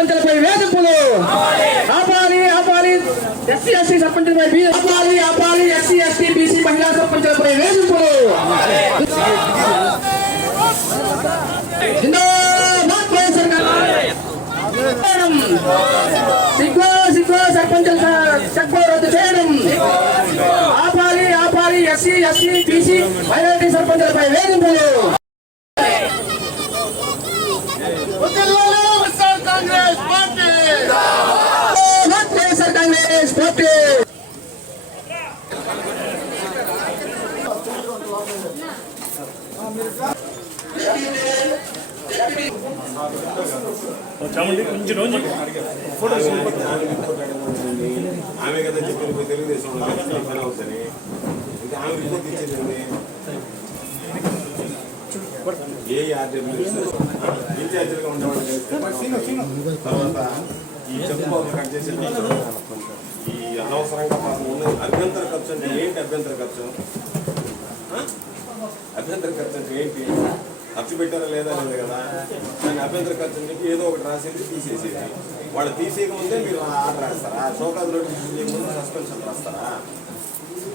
సర్పంచులపై వేధింపులు. ఆపాలి ఆపాలి. ఎస్సీ ఎస్టీ సర్పంచులపై ఆపాలి ఆపాలి. ఎస్సీ ఎస్టీ బీసీ మహిళా సర్పంచులపై వేధింపులు. సిగ్గు సిగ్గు సర్పంచుల చట్టం రద్దు చేయడం. ఆపాలి ఆపాలి. ఎస్సీ ఎస్టీ బీసీ మైనారిటీ సర్పంచులపై వేధింపులు కాంగ్రెస్ పార్టీ వైఎస్ఆర్ కాంగ్రెస్ పార్టీ. చామండి కొంచెం రోజు. ఫోటోస్ ఆమె కదా చెప్పింది తెలుగుదేశం పని అవుతుంది ఇంకా ఆమె రిపోర్ట్ ఇచ్చేదండి ఏ ఇన్ఛార్జీలుగా ఉండేవాళ్ళు తర్వాత ఈ చెప్పు కట్ చేసి ఈ అనవసరంగా పాపం ఉన్న అభ్యంతర ఖర్చు అంటే ఏంటి అభ్యంతర ఖర్చు? అభ్యంతర ఖర్చు అంటే ఏంటి? ఖర్చు పెట్టారా లేదా లేదు కదా. దాని అభ్యంతర ఖర్చు అని చెప్పి ఏదో ఒకటి రాసేది తీసేసేది వాళ్ళు తీసేయక ముందే మీరు ఆర్డర్ రాస్తారా? షోకాజ్ నోటీస్ ముందు సస్పెన్షన్ రాస్తారా?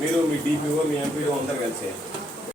మీరు మీ డిపిఓ మీ ఎంపీఓ అందరు కలిసి.